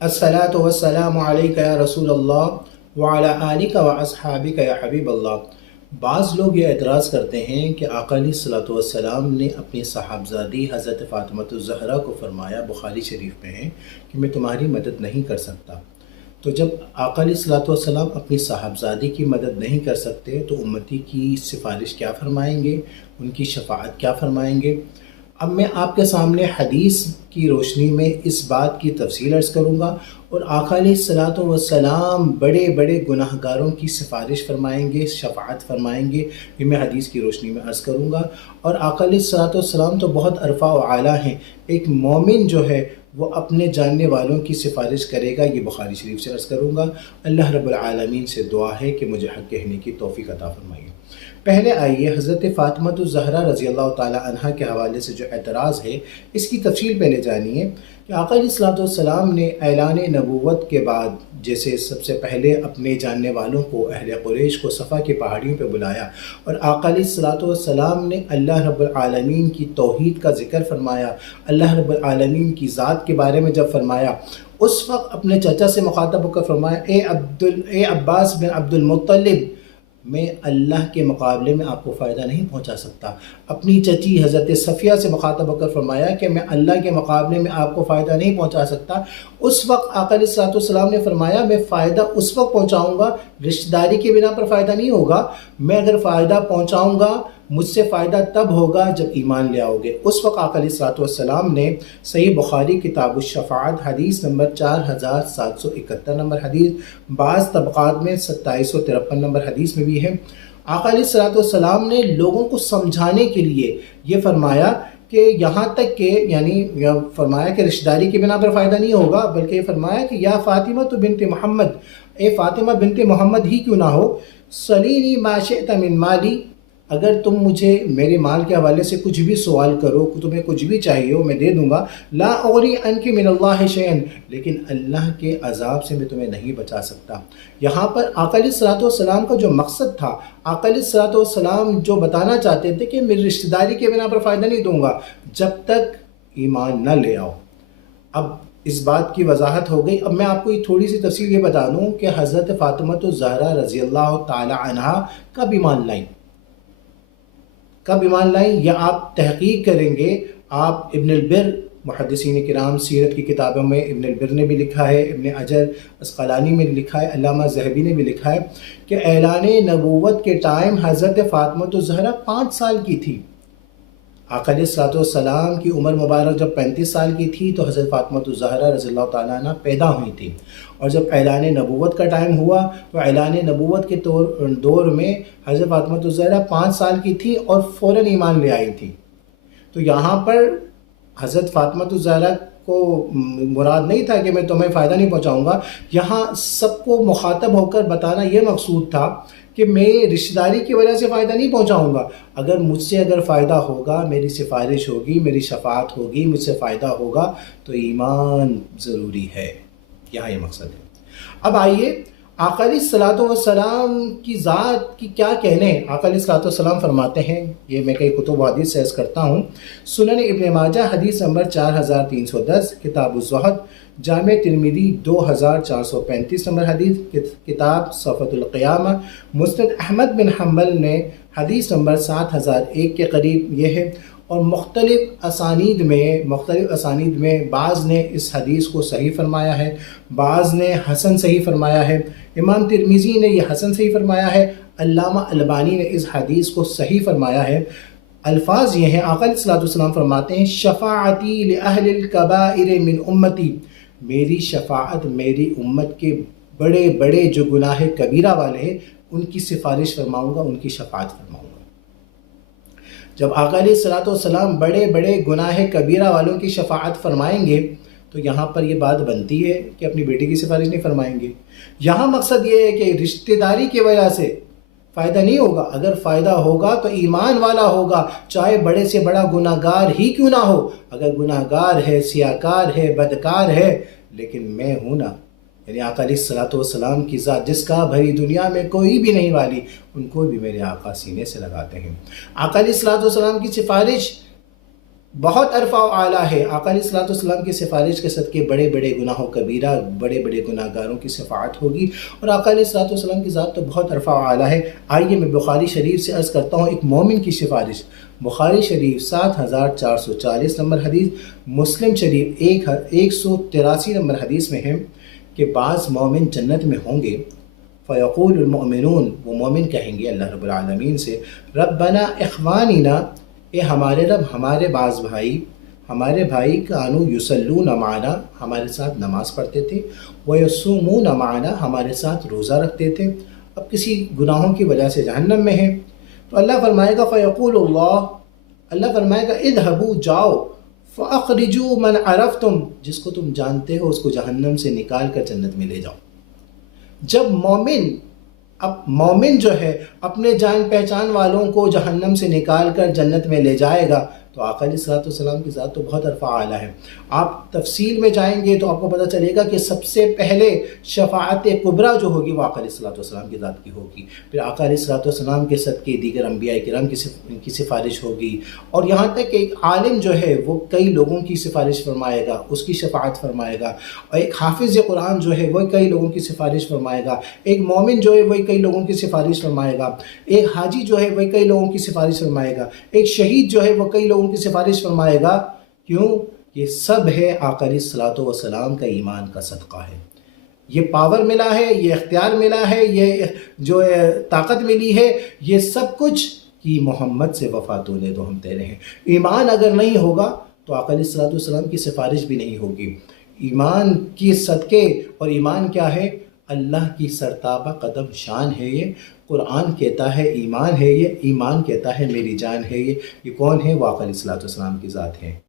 अस्सलातु वस्सलामु अलैका या रसूल अल्लाह व अला आलिका व अस्हाबिका या हबीब अल्लाह। बाज़ लोग ये एतराज़ करते हैं कि आका अलैहिस्सलातु वस्सलाम ने अपनी साहबजादी हज़रत फ़ातिमा ज़हरा को फ़रमाया, बुखारी शरीफ में है, कि मैं तुम्हारी मदद नहीं कर सकता। तो जब आका अलैहिस्सलातु वस्सलाम अपनी साहबजादी की मदद नहीं कर सकते तो उम्मती की सिफारिश क्या फ़रमाएंगे, उनकी शफ़ाअत क्या फ़रमाएंगे। अब मैं आपके सामने हदीस की रोशनी में इस बात की तफसील अर्ज़ करूँगा और आका अलैहिस्सलातु वस्सलाम बड़े बड़े गुनाहगारों की सिफारिश फरमाएंगे, शफ़ाअत फरमाएंगे। ये मैं हदीस की रोशनी में अर्ज़ करूँगा। और आका अलैहिस्सलातु वस्सलाम तो बहुत अरफ़ा व आला हैं। एक मोमिन जो है वो अपने जानने वालों की सिफारिश करेगा, ये बुखारी शरीफ से अर्ज़ करूँगा। अल्लाह रब्बुल आलमीन से दुआ है कि मुझे हक़ कहने की तौफ़ीक़ अता फ़रमाइए। पहले आइए हज़रत फ़ातिमा ज़हरा रज़ी अल्लाह ताला अन्हा के हवाले से जो एतराज़ है इसकी तफसील पहले जानिए कि आका अलैहिस्सलातु वस्सलाम ने ऐलान नबूवत के बाद जैसे सबसे पहले अपने जानने वालों को अहले कुरैश को सफ़ा की पहाड़ियों पर बुलाया और आका अलैहिस्सलातु वस्सलाम ने अल्लाह रब्बुल आलमीन की तौहीद का ज़िक्र फरमाया, अल्लाह रब्बुल आलमीन की ज़ात के बारे में जब फरमाया, उस वक्त अपने चचा से मुखातब होकर फरमाया, ए अब्बास बिन अब्दुल मुत्तलिब, मैं अल्लाह के मुकाबले में आपको फ़ायदा नहीं पहुंचा सकता। अपनी चची हज़रत सफ़िया से मुखातब होकर फरमाया कि मैं अल्लाह के मुकाबले में आपको फ़ायदा नहीं पहुंचा सकता। उस वक्त आका अलैहिस्सलातु वस्सलाम ने फरमाया, मैं फ़ायदा उस वक्त पहुंचाऊंगा, रिश्तेदारी के बिना पर फ़ायदा नहीं होगा। मैं अगर फ़ायदा पहुंचाऊंगा, मुझसे फ़ायदा तब होगा जब ईमान ले आओगे। उस वक्त आका अलैहिस्सलातु वस्सलाम ने सही बुखारी किताब शफ़ाअत हदीस नंबर 4771 नंबर हदीस, बाज़ तबक़ात में 2753 नंबर हदीस में भी है, आका अलैहिस्सलातु वस्सलाम ने लोगों को समझाने के लिए ये फरमाया कि यहाँ तक कि फरमाया कि रिश्तेदारी के बिना पर फ़ायदा नहीं होगा, बल्कि फरमाया कि या फ़ातिमा तो बिनते मोहम्मद, ए फ़ातिमा बिनते मोहम्मद ही क्यों ना हो, सलीनी मा शिअत मिन माली, अगर तुम मुझे मेरे माल के हवाले से कुछ भी सवाल करो, तुम्हें कुछ भी चाहिए हो मैं दे दूँगा। ला उगनी अन्की मिनल्लाहि शैअन, लेकिन अल्लाह के अज़ाब से मैं तुम्हें नहीं बचा सकता। यहाँ पर आका अलैहिस्सलातु वस्सलाम का जो मकसद था, आका अलैहिस्सलातु वस्सलाम जो बताना चाहते थे कि मेरी रिश्तेदारी के बिना पर फ़ायदा नहीं दूँगा जब तक ईमान न ले आओ। अब इस बात की वजाहत हो गई। अब मैं आपको ये थोड़ी सी तफसील ये बता दूँ कि हज़रत फ़ातिमा ज़हरा रज़ी अल्लाह ताला अन्हा कब ईमान लाई, कब ईमान लाई, या आप तहकीक करेंगे। आप इब्नुल बिर, मुहद्दिसीन किराम सीरत की किताबों में इब्नुल बिर ने भी लिखा है, इब्न अजर अस्क़लानी में लिखा है, अल्लामा ज़हबी ने भी लिखा है कि ऐलान नबूवत के टाइम हज़रत फ़ातिमा ज़हरा 5 साल की थी। आका अलैहिस्सलातु वस्सलाम की उम्र मुबारक जब 35 साल की थी तो हज़रत फ़ातिमा ज़हरा रज़ियल्लाहु ताला अन्हा पैदा हुई थी। और जब ऐलान नबूवत का टाइम हुआ तो ऐलान नबूवत के दौर में हज़रत फ़ातिमा ज़हरा 5 साल की थी और फ़ौरन ईमान ले आई थी। तो यहाँ पर हज़रत फ़ातिमा ज़हरा को मुराद नहीं था कि मैं तुम्हें फ़ायदा नहीं पहुँचाऊँगा, यहाँ सबको मुखातब होकर बताना ये मकसूद था कि मैं रिश्तेदारी की वजह से फ़ायदा नहीं पहुँचाऊँगा। अगर मुझसे फ़ायदा होगा, मेरी सिफारिश होगी, मेरी शफ़ाअत होगी, मुझसे फ़ायदा होगा तो ईमान ज़रूरी है। यहाँ ये मकसद है। अब आइए आका अलैहिस्सलातु वस्सलाम की ज़ात की क्या कहने। आका अलैहिस्सलातु वस्सलाम फरमाते हैं, ये मैं कई कुतुब हदीस से अर्ज़ करता हूँ, सुनन इब्न माजा हदीस नंबर 4310, किताब ज़ुहद, जामे तिरमिज़ी 2435 नंबर हदीस, किताब सफ़तुल क़ियामा, मुस्नद अहमद बिन हम्बल ने हदीस नंबर 7001 के करीब ये है। और मुख्तलिफ़ असानीद में बाज़ ने इस हदीस को सही फरमाया है, बाज़ ने हसन सही फरमाया है। इमाम तिरमिज़ी ने यह हसन सही फरमाया है, अल्लामा अलबानी ने इस हदीस को सही फरमाया है। अल्फाज ये हैं, आका अलैहिस्सलातु वस्सलाम फरमाते हैं, शफ़ाअती लिअहलिल कबाइर मिन उम्मती, मेरी शफ़ाअत मेरी उम्मत के बड़े बड़े जो गुनाह कबीरा वाले हैं उनकी सिफारिश फरमाऊँगा, उनकी शफ़ाअत फरमाऊँगा। जब आका अलैहिस्सलातु वस्सलाम बड़े बड़े गुनाह कबीरा वालों की शफ़ाअत फरमाएंगे तो यहाँ पर ये बात बनती है कि अपनी बेटी की सिफारिश नहीं फरमाएंगे। यहाँ मकसद ये है कि रिश्तेदारी की वजह से फ़ायदा नहीं होगा। अगर फ़ायदा होगा तो ईमान वाला होगा, चाहे बड़े से बड़ा गुनाहगार ही क्यों ना हो। अगर गुनाहगार है, सियाकार है, बदकार है, लेकिन मैं हूँ ना, यानी आका अलैहिस्सलातु वस्सलाम की ज़ात जिसका भरी दुनिया में कोई भी नहीं वाली, उनको भी मेरे आका सीने से लगाते हैं। आका अलैहिस्सलातु वस्सलाम की सिफारिश بہت عرفہ و اعلیٰ ہے۔ آقا علیہ الصلوۃ والسلام کی سفارش کے صدقے بڑے بڑے گناہ و کبیرہ، بڑے بڑے گناہ گاروں کی شفاعت ہوگی، اور آقا علیہ الصلوۃ والسلام کی ذات تو بہت عرفہ و اعلیٰ ہے۔ آئیے میں بخاری شریف سے عرض کرتا ہوں ایک مومن کی سفارش۔ بخاری شریف 7440 نمبر حدیث، مسلم شریف 183 نمبر حدیث میں ہے کہ بعض مومن جنت میں ہوں گے، فیقول المؤمنون، وہ مومن کہیں گے اللہ رب العالمین سے، ربنا اخواننا، اے ہمارے رب، ہمارے بھائی کانو یصلون معنا، ہمارے ساتھ نماز پڑھتے تھے، ویصومون معنا، ہمارے ساتھ روزہ رکھتے تھے، اب کسی گناہوں کی وجہ سے جہنم میں ہیں، تو اللہ فرمائے گا فیقول اللہ فرمائے گا اذهبوا، جاؤ، فاخرجوا من عرفتم، جس کو تم جانتے ہو اس کو جہنم سے نکال کر جنت میں لے جاؤ۔ جب مومن جو ہے اپنے جان پہچان والوں کو جہنم سے نکال کر جنت میں لے جائے گا، تو آقا علیہ الصلوۃ والسلام کی ذات تو بہت عرفہ اعلیٰ ہے۔ آپ تفصیل میں جائیں گے تو آپ کو پتہ چلے گا کہ سب سے پہلے شفاعت کبریٰ جو ہوگی وہ آقا علیہ الصلوۃ والسلام کی ذات کی ہوگی، پھر آقا علیہ الصلوۃ والسلام کے صدقے دیگر انبیاء کرام کی سفارش ہوگی، اور یہاں تک کہ ایک عالم جو ہے وہ کئی لوگوں کی سفارش فرمائے گا، اس کی شفاعت فرمائے گا، اور ایک حافظ قرآن جو ہے وہ کئی لوگوں کی سفارش فرمائے گا، ایک مومن جو ہے وہ کئی لوگوں کی سفارش فرمائے گا، ایک حاجی جو ہے وہ کئی لوگوں کی سفارش فرمائے گا، ایک شہید جو ہے وہ کئی لوگوں کی سفارش فرمائے گا۔ کیوں؟ یہ سب ہے آقا علیہ الصلوۃ والسلام کا ایمان کا صدقہ ہے۔ یہ پاور ملا ہے، یہ اختیار ملا ہے، یہ جو طاقت ملی ہے، یہ سب کچھ کہ محمد سے وفاتوں نے تو ہم تیرے ہیں۔ ایمان اگر نہیں ہوگا تو آقا علیہ الصلوۃ والسلام کی سفارش بھی نہیں ہوگی۔ ایمان کی صدقے، اور ایمان کیا ہے؟ اللہ کی سرتابہ قدم شان ہے یہ۔ قرآن کہتا ہے ایمان ہے یہ، ایمان کہتا ہے میری جان ہے یہ۔ یہ کون ہے؟ وہ آقا علیہ الصلوۃ والسلام کی ذات ہے۔